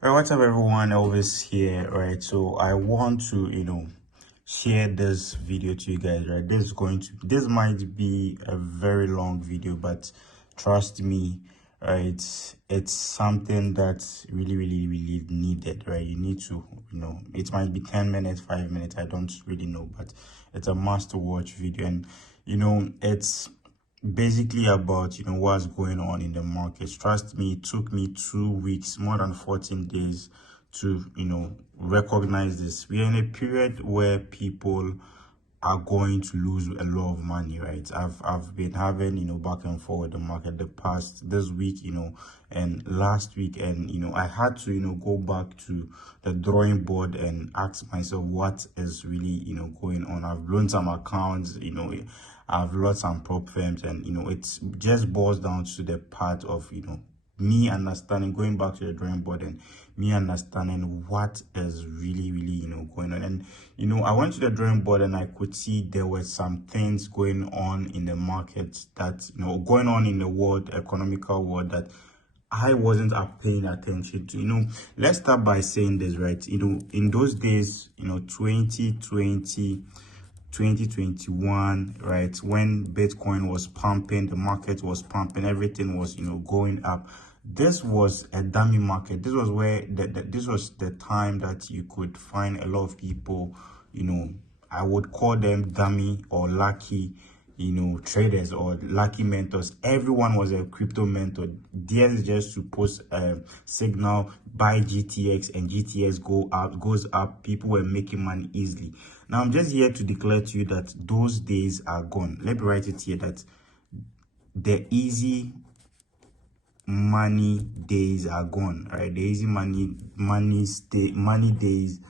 All right, what's up, everyone? Elvis here, right? So I want to, share this video to you guys, right? This might be a very long video, but trust me, right? It's something that's really needed, right? You need to, it might be 10 minutes, 5 minutes, I don't really know, but it's a must watch video. And, it's basically about what's going on in the markets. Trust me, it took me 2 weeks, more than 14 days to recognize this. We are in a period where people are going to lose a lot of money, right? I've been having back and forth the market the past this week, and last week, and I had to go back to the drawing board and ask myself what is really going on. I've blown some accounts, I've lost some prop firms, and it's just boils down to the part of me understanding, going back to the drawing board and me understanding what is really going on. And I went to the drawing board and I could see there were some things going on in the market that going on in the world, economical world, that I wasn't paying attention to. Let's start by saying this, right? In those days, 2021, right, when Bitcoin was pumping, the market was pumping, everything was going up. This was a dummy market. This was where this was the time that you could find a lot of people, I would call them dummy or lucky traders or lucky mentors. Everyone was a crypto mentor. Theirs is just to post a signal, buy GTX, and GTX goes up. People were making money easily. Now I'm just here to declare to you that those days are gone. Let me write it here, that the easy money days are gone, right? The easy money days,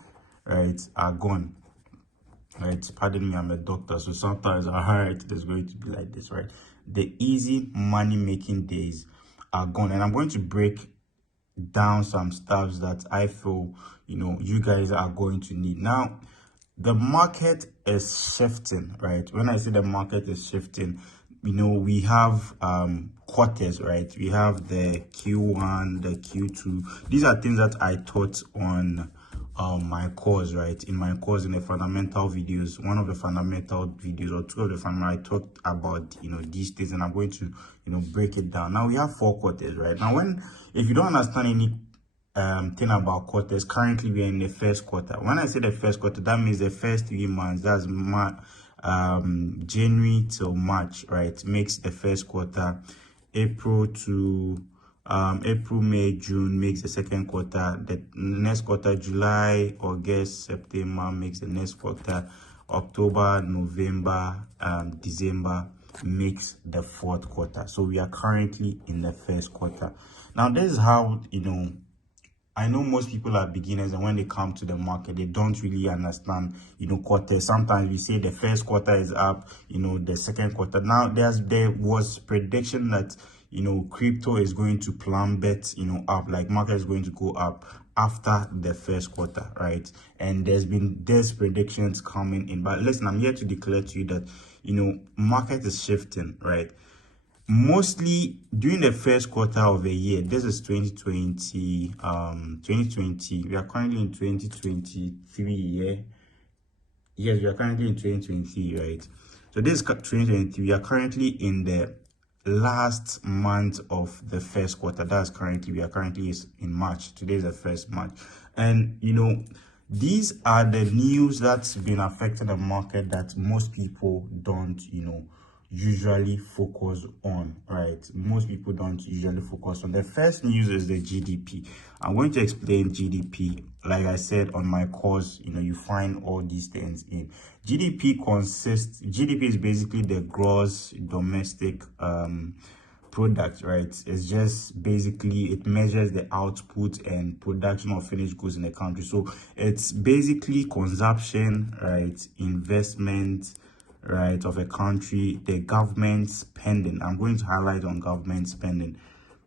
right, are gone. Right, pardon me, I'm a doctor, so sometimes I heard it's going to be like this, right? The easy money making days are gone, and I'm going to break down some stuff that I feel you guys are going to need. Now, the market is shifting, right? When I say the market is shifting, we have quarters, right? We have the Q1, the Q2. These are things that I taught on my course, right? In my course, in the fundamental videos, one of the fundamental videos or two of the fundamental, I talked about these things, and I'm going to break it down. Now we have 4 quarters, right? Now if you don't understand any thing about quarters, currently we are in the first quarter. When I say the first quarter, that means the first 3 months. That's January till March, right? Makes the first quarter. April, May, June makes the second quarter. The next quarter, July, August, September makes the next quarter. October, November, December makes the 4th quarter. So we are currently in the first quarter. Now this is how I know most people are beginners, and when they come to the market, they don't really understand, quarters. Sometimes we say the first quarter is up, the second quarter. Now there was prediction that, crypto is going to plummet, up, like market is going to go up after the first quarter, right? And there's predictions coming in. But listen, I'm here to declare to you that, market is shifting, right? Mostly during the first quarter of a year. This is 2020. We are currently in 2023. Yes, we are currently in 2023, right? So this is 2023. We are currently in the last month of the first quarter. We are currently in March. Today is the first March, and these are the news that's been affecting the market that most people don't usually focus on, right? Most people don't usually focus on. The first news is the GDP. I'm going to explain GDP. Like I said on my course, you find all these things in GDP is basically the gross domestic product, right? It's just basically, it measures the output and production of finished goods in the country. So it's basically consumption, right? Investment, right, of a country, the government spending. I'm going to highlight on government spending,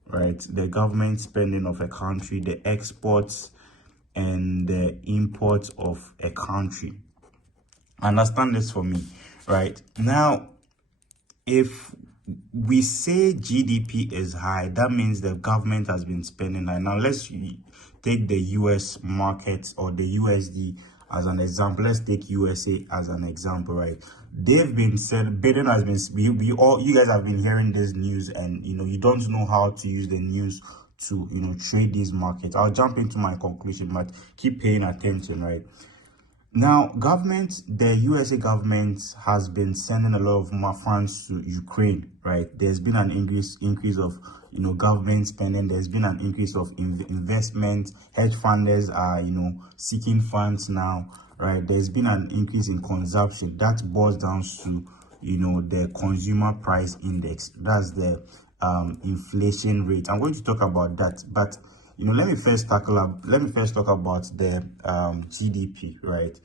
right? The government spending of a country, the exports and the imports of a country. Understand this for me, right? Now, if we say GDP is high, that means the government has been spending high. Now let's take the US market or the USD as an example. Let's take USA as an example, right? They've been said, Biden has been, we all, you guys have been hearing this news, and you don't know how to use the news to trade these markets. I'll jump into my conclusion, but keep paying attention, right? Now, the USA government has been sending a lot of more funds to Ukraine, right? There's been an increase of, government spending. There's been an increase of investment. Hedge funders are, seeking funds now, right? There's been an increase in consumption. That boils down to, the consumer price index. That's the inflation rate. I'm going to talk about that, but let me first talk about the GDP, right?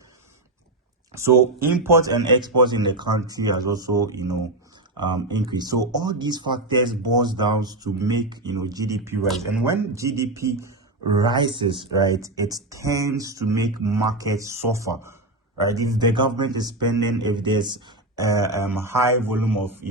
So imports and exports in the country has also increased. So all these factors boils down to make GDP rise, and when GDP rises, right, it tends to make markets suffer, right? If the government is spending, if there's a high volume of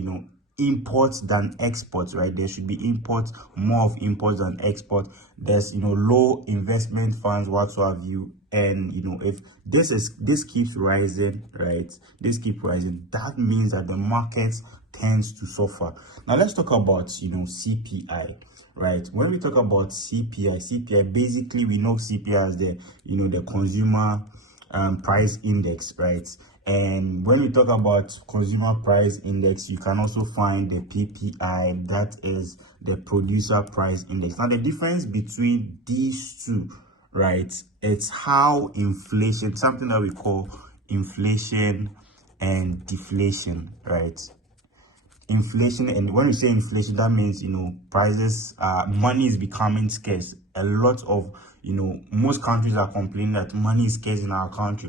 imports than exports, right? There should be imports, more of imports than export. There's low investment funds whatsoever you, and if this keeps rising, right, that means that the market tends to suffer. Now let's talk about CPI, right? When we talk about CPI, basically we know CPI as the the consumer price index, right? And when we talk about consumer price index, you can also find the PPI, that is the producer price index. Now the difference between these two, right, it's how inflation, something that we call inflation and deflation, right? Inflation, and when we say inflation, that means prices, money is becoming scarce. A lot of most countries are complaining that money is scarce in our country.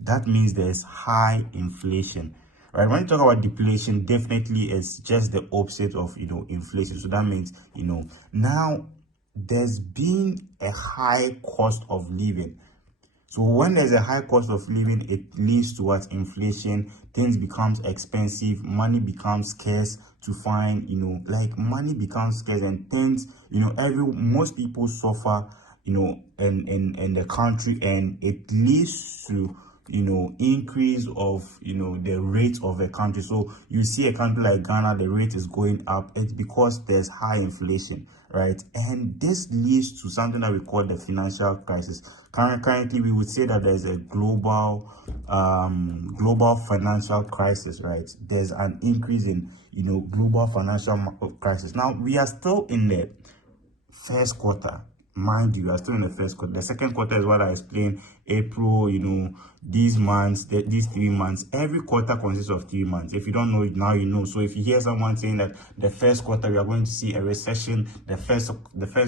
That means there's high inflation, right? When you talk about deflation, definitely it's just the opposite of inflation. So that means now there's been a high cost of living. So when there's a high cost of living, it leads towards inflation. Things becomes expensive, money becomes scarce to find, money becomes scarce, and things, most people suffer, in the country, and it leads to increase of the rate of a country. So you see a country like Ghana, the rate is going up. It's because there's high inflation, right? And this leads to something that we call the financial crisis. Currently we would say that there's a global financial crisis, right? There's an increase in global financial crisis. Now we are still in the first quarter. Mind you, we are still in the first quarter. The second quarter is what I explained. April, these months, these 3 months. Every quarter consists of 3 months. If you don't know it now, you know. So if you hear someone saying that the first quarter we are going to see a recession, the first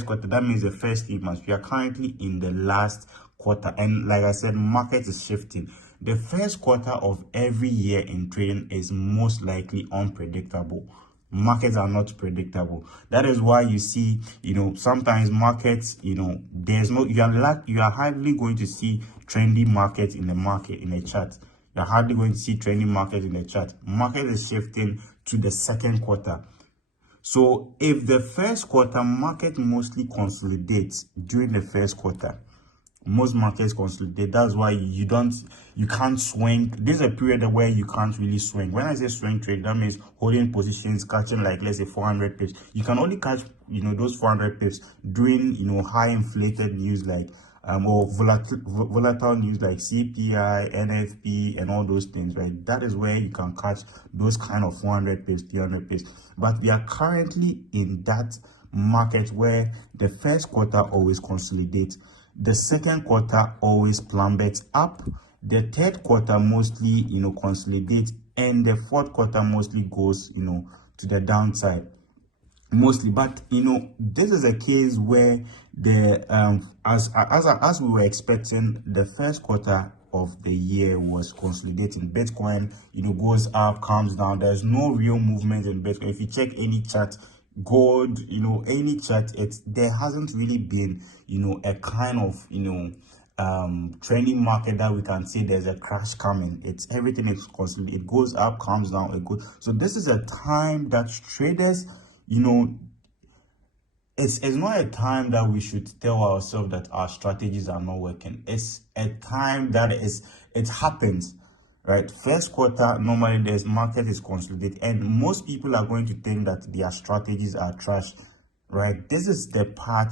quarter, that means the first 3 months. We are currently in the last quarter, and like I said, market is shifting. The first quarter of every year in trading is most likely unpredictable. Markets are not predictable. That is why you see, sometimes markets, there's no, you are hardly going to see trendy markets in a chart. You're hardly going to see trendy markets in the chart. Market is shifting to the second quarter. So if the first quarter market mostly consolidates during the first quarter, most markets consolidate. That's why you can't swing. There's a period where you can't really swing. When I say swing trade, that means holding positions, catching like, let's say 400 pips. You can only catch those 400 pips during high inflated news like or volatile news like CPI, NFP, and all those things, right? That is where you can catch those kind of 400 pips, 300 pips. But we are currently in that market where the first quarter always consolidates. The second quarter always plummets up. The third quarter mostly, consolidates, and the fourth quarter mostly goes, to the downside. Mostly, but this is a case where the as we were expecting, the first quarter of the year was consolidating. Bitcoin, goes up, comes down. There's no real movement in Bitcoin. If you check any chart, gold, any chart, there hasn't really been a kind of trending market that we can say there's a crash coming. Everything is constantly, it goes up, comes down, it goes. So this is a time that traders it's not a time that we should tell ourselves that our strategies are not working. It's a time that it happens, right? First quarter, normally the market is consolidated, and most people are going to think that their strategies are trash, right? This is the part